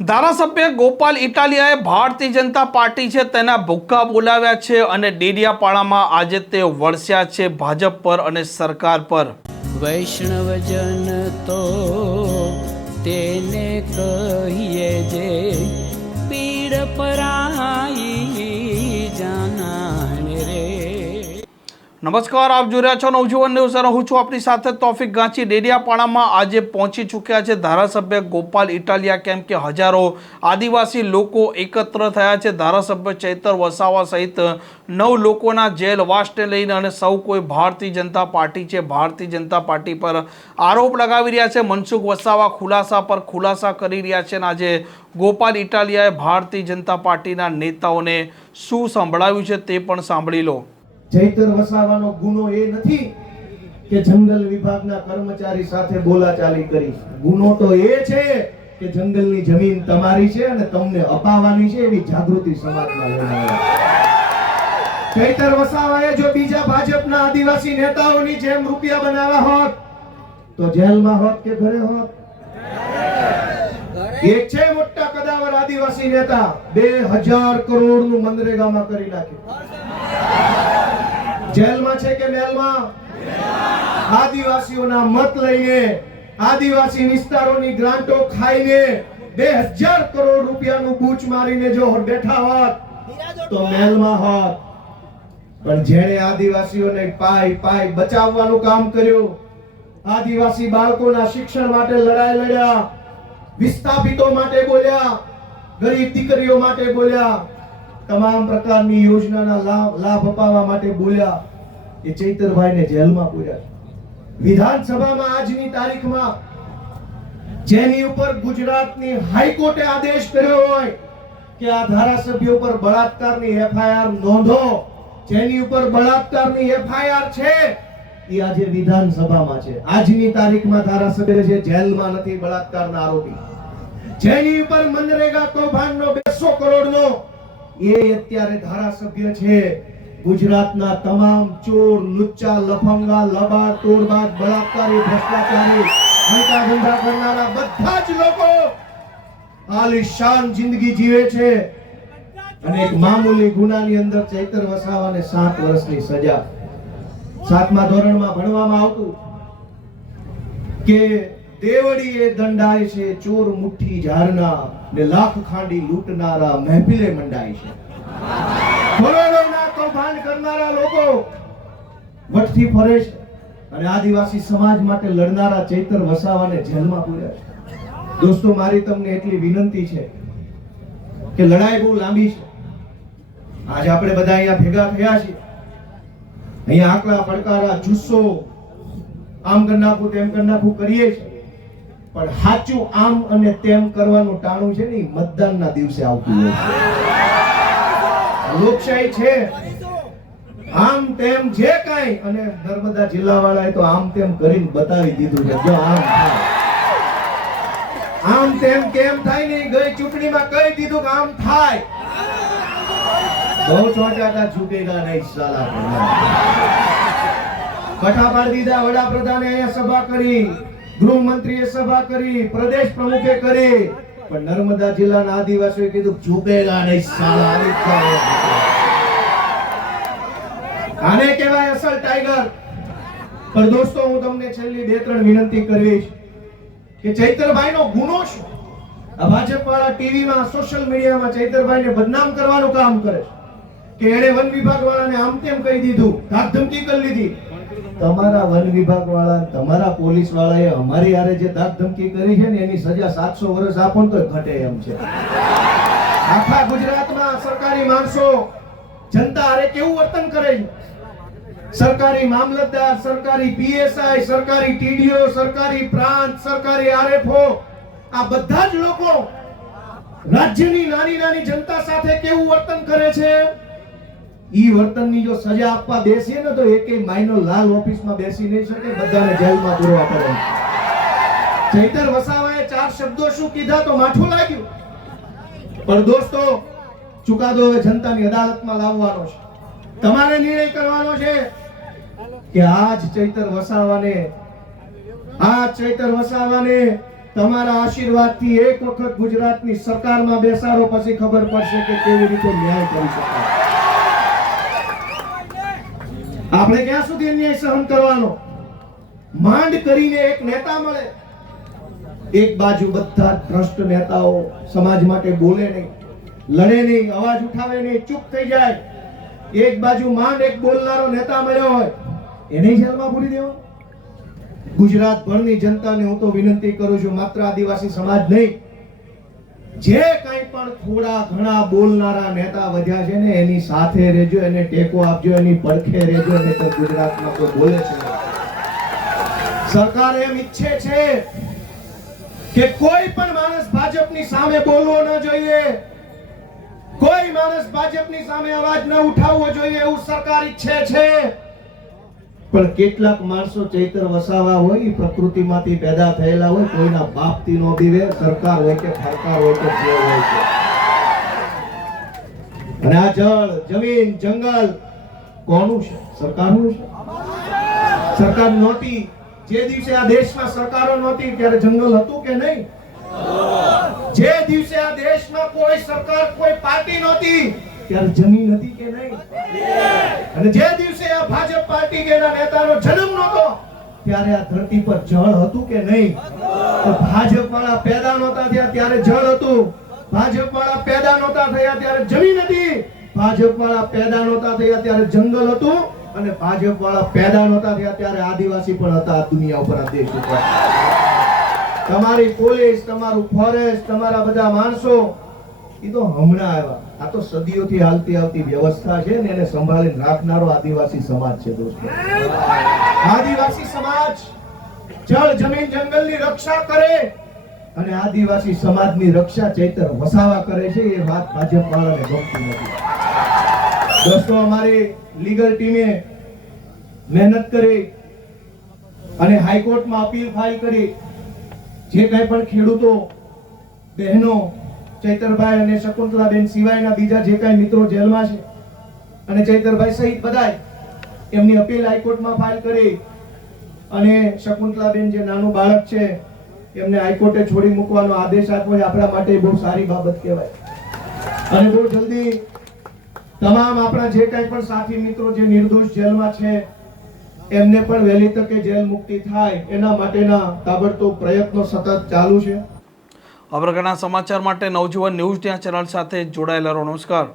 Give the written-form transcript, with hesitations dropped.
ધારાસભ્ય ગોપાલ ઇટાલિયાએ ભારતીય જનતા પાર્ટી છે તેના ભૂક્કા બોલાવ્યા છે અને ડેડિયાપાડામાં આજે તે વરસ્યા છે ભાજપ પર અને સરકાર પર। વૈષ્ણવજન તો તેને કહીએ જે પીડ પરાઈ જાનાને રે। નમસ્કાર, આપ જોઈ રહ્યા છો નવજીવન ન્યૂઝ અને હું છું આપની સાથે તોફિક ગાંચી। ડેડિયાપાડામાં આજે પહોંચી ચૂક્યા છે ધારાસભ્ય ગોપાલ ઇટાલિયા, કેમ કે હજારો આદિવાસી લોકો એકત્ર થયા છે। ધારાસભ્ય ચૈતર વસાવા સહિત 9 લોકોના જેલવાસને લઈને અને સૌ કોઈ ભારતીય જનતા પાર્ટી છે, ભારતીય જનતા પાર્ટી પર આરોપ લગાવી રહ્યા છે। મનસુખ વસાવા ખુલાસા પર ખુલાસા કરી રહ્યા છે અને આજે ગોપાલ ઇટાલિયાએ ભારતીય જનતા પાર્ટીના નેતાઓને શું સંભળાવ્યું છે તે પણ સાંભળી લો। ચૈતર વસાવાનો ગુનો એ નથી કે જંગલ વિભાગના કર્મચારી સાથે બોલાચાલી કરી। ગુનો તો એ છે કે જંગલની જમીન તમારી છે અને તમને અપાવવાની છે એવી જાગૃતિ સમાજમાં લઈને આવ્યા। ચૈતર વસાવાએ જો બીજા ભાજપના આદિવાસી નેતાઓની જેમ રૂપિયા બનાવ્યા હોત તો જેલમાં હોત કે ઘરે હોત? એક છે મોટા કદાવર આદિવાસી નેતા, 2000 કરોડનું મનરેગામાં કરી નાખ્યું। જેલમાં છે કે મેલમાં? આદિવાસીઓના મત લઈને, આદિવાસી વિસ્તારોની ગ્રાન્ટો ખાઈને 2000 કરોડ રૂપિયાનું બૂચ મારીને જો બેઠા હોત તો મેલમાં હોત। પણ જેણે આદિવાસીઓને પાય બચાવવાનું કામ કર્યું, આદિવાસી બાળકોના શિક્ષણ માટે લડાઈ લડ્યા, વિસ્થાપિતો માટે બોલ્યા, ગરીબ દીકરીઓ માટે બોલ્યા, તમામ પ્રકારની યોજનાના લાભ અપાવવા માટે બોલ્યા, એ ચૈતરભાઈને જેલમાં પૂર્યા। વિધાનસભામાં આજની તારીખમાં જેની ઉપર ગુજરાતની હાઈકોર્ટે આદેશ કર્યો હોય કે આ ધારાસભ્ય ઉપર બળાત્કારની એફઆઈઆર નોંધો, જેની ઉપર બળાત્કારની એફઆઈઆર છે એ આજે વિધાનસભામાં છે। આજની તારીખમાં ધારાસભ્ય છે જેલમાં નથી, બળાત્કારના આરોપી। જેની ઉપર મનરેગા કૌભાંડનો 200 કરોડનો એ અત્યારે ધારાસભ્ય છે। ગુજરાતના તમામ ચોર, લુચ્ચા, લફંગા, લબાડ, તોડબાજ, બળાત્કારી, ભ્રષ્ટાચારી, હંકા ધંધા કરનારા બધા જ લોકો આલિશાન જિંદગી જીવે છે અને એક મામૂલી ગુનાની અંદર ચૈતર વસાવાને 7 વર્ષની સજા। 7મા ધોરણમાં ભણવામાં આવતું કે દેવડીએ દંડાય છે ચોર મુઠ્ઠી ઝારના ને લાખ ખાંડી લૂંટનારા મહેફિલે મંડાય છે। કરોડોના કૌભાંડ કરનારા લોકો વટથી ફરે છે અને આદિવાસી સમાજ માટે લડનારા ચૈતર વસાવાને જેલમાં પૂર્યા છે। દોસ્તો, મારી તમને એટલી વિનંતી છે કે લડાઈ બહુ લાંબી છે। આજે આપણે બધા અહીંયા ભેગા થયા છીએ, અહીંયા આકલા પડકારા જુસ્સો આમ કરી નાખું તેમ કરી નાખું કરીએ છીએ, પણ સાચું આમ અને તેમ કરવાનું ટાણું છે ને મતદાનના દિવસે આવતું હોય છે। લોકશાહી છે આમ તેમ જે કાંઈ, અને નર્મદા જિલ્લા વાળાએ તો આમ તેમ કરીને બતાવી દીધું છે। જો આમ થાય, આમ તેમ કેમ થાય ને, ગઈ ચૂંટણીમાં કહી દીધું કે આમ થાય। બહુ ચોંટાતા ઝૂકેગા નહીં સાલા, કઠા પાડી દીધા। વડાપ્રધાને અહીંયા સભા કરી, ગૃહમંત્રીએ સભા કરી, પ્રદેશ પ્રમુખે કરી, પણ નર્મદા જિલ્લાના આદિવાસીઓએ કીધું ઝૂકેગા નહીં સાલા। આને કહેવાય અસલ ટાઈગર। પણ દોસ્તો, હું તમને છેલ્લી 2-3 વિનંતી કરીશ કે ચૈતરભાઈનો ગુનો શું? આ ભાજપ વાળા ટીવીમાં, સોશિયલ મીડિયામાં ચૈતરભાઈને બદનામ કરવાનું કામ કરે છે કે એણે વન વિભાગ વાળાને આમ તેમ કહી દીધું, ધાકધમકી કરી લીધી। તમારા વન વિભાગ વાળા, તમારા પોલીસ વાળાએ અમારી હારે જે ધાકધમકી કરી છે ને એની સજા 700 વર્ષ આપો તો ઘટે એમ છે। આખા ગુજરાતમાં સરકારી માણસો જનતા હારે કેવું વર્તન કરે છે? સરકારી મામલતદાર, સરકારી પીએસઆઈ, સરકારી ટીડીઓ, સરકારી પ્રાંત, સરકારી આરએફઓ, આ બધા જ લોકો રાજ્યની નાની જનતા સાથે કેવું વર્તન કરે છે? ઈ વર્તનની જો સજા આપવા બેસીએ ને તો એકેય માઈનો લાલ ઓફિસમાં બેસી નહીં શકે, બધાને જેલમાં પૂરવા પડે। ચૈતર વસાવાએ 4 શબ્દો શું કીધા તો માઠું લાગ્યું, પણ દોસ્તો ચુકાદો હવે જનતાની અદાલતમાં લાવવાનો છે। તમારે નિર્ણય કરવાનો છે કે આજ ચૈતર વસાવાને તમારા આશીર્વાદથી એક વખત ગુજરાતની સરકારમાં બેસાડો, પછી ખબર પડશે કે કેવી રીતે ન્યાય કરી શકાય. આપણે ક્યાં સુધી અન્યાય સહન કરવાનો? માંડ કરીને એક નેતા મળે, એક બાજુ બધા ભ્રષ્ટ નેતાઓ સમાજ માટે બોલે નહીં, લડે નહીં, અવાજ ઉઠાવે નહીં, ચૂપ થઈ જાય. એક બાજુ માંડ એક બોલનારો નેતા મળ્યો હોય, એને જેલમાં પૂરી દેવો. ગુજરાતભરની જનતાને હું તો વિનંતી કરું છું, માત્ર આદિવાસી સમાજ નહીં, જે કંઈ પણ થોડા ઘણા બોલનારા નેતા વધ્યા છે ને એની સાથે રહેજો, એને ટેકો આપજો, એની પડખે રહેજો. અને તો ગુજરાતમાં કોઈ બોલે છે, સરકાર એમ ઈચ્છે છે કે કોઈ પણ માણસ ભાજપની સામે બોલવો ન જોઈએ, કોઈ માણસ ભાજપની સામે અવાજ ન ઉઠાવવો જોઈએ, એવું સરકાર ઈચ્છે છે. પણ કેટલાક માણસો ચૈતર વસાવા હોય, પ્રકૃતિમાંથી પેદા થયેલા હોય, કોઈના બાપથી નો બીવે, સરકાર હોય કે સરકાર હોય કે જે હોય છે. અને આ જળ, જમીન, જંગલ કોનું છે? સરકારનું છે. સરકાર નહોતી, જે દિવસે આ દેશમાં સરકારો નહોતી ત્યારે જંગલ હતું કે નહીં? જે દિવસે આ દેશમાં કોઈ સરકાર, કોઈ પાર્ટી નહોતી ત્યારે જમીન હતી કે નહીં? અને જે દિવસે આ ભાજપ પાર્ટી કે એના નેતાનો જન્મ નહોતો ત્યારે આ ધરતી પર જળ હતું કે નહીં? તો ભાજપ વાળા પેદા નહોતા થયા ત્યારે જળ હતું, ભાજપ વાળા પેદા નહોતા થયા ત્યારે જમીન હતી, ભાજપ વાળા પેદા નહોતા થયા ત્યારે જંગલ હતું, અને ભાજપ વાળા પેદા નહોતા થયા ત્યારે આદિવાસી પણ હતા આ દુનિયા ઉપર, આ દેશ ઉપર. તમારી પોલીસ, તમારું ફોરેસ્ટ, તમારા બધા માણસો એ તો હમણાં આવ્યા. આ તો સદીઓથી હાલતી આવતી વ્યવસ્થા છે ને એને સંભાળીને રાખનારો આદિવાસી સમાજ છે દોસ્તો. આદિવાસી સમાજ જળ, જમીન, જંગલની રક્ષા કરે અને આદિવાસી સમાજની રક્ષા ચૈતર વસાવા કરે છે. એ વાત ભાજપ વાળાને ગમતી નથી. દોસ્તો, અમારી લીગલ ટીમે મહેનત કરી અને હાઈકોર્ટમાં અપીલ ફાઇલ કરી. જે કંઈ પણ ખેડૂતો, બહેનો, ચૈતરભાઈ અને શકુંતલાબેન સિવાયના બીજા જે કાંઈ મિત્રો જેલમાં છે અને ચૈતરભાઈ સહિત બધાય, એમની અપીલ હાઈકોર્ટમાં ફાઇલ કરી અને શકુંતલાબેન જે નાનું બાળક છે એમને હાઈકોર્ટે છોડી મૂકવાનો આદેશ આપ્યો. આપણા માટે બહુ સારી બાબત કહેવાય. અને બહુ જલ્દી તમામ આપણા જે કાંઈ પણ સાથી મિત્રો જે નિર્દોષ જેલમાં છે એમને પણ વહેલી તકે જેલ મુક્તિ થાય એના માટેના તાબડતોબ પ્રયત્નો સતત ચાલુ છે. આ પ્રકારના સમાચાર માટે નવજીવન ન્યૂઝ ચેનલ સાથે જોડાયેલા રહો. નમસ્કાર.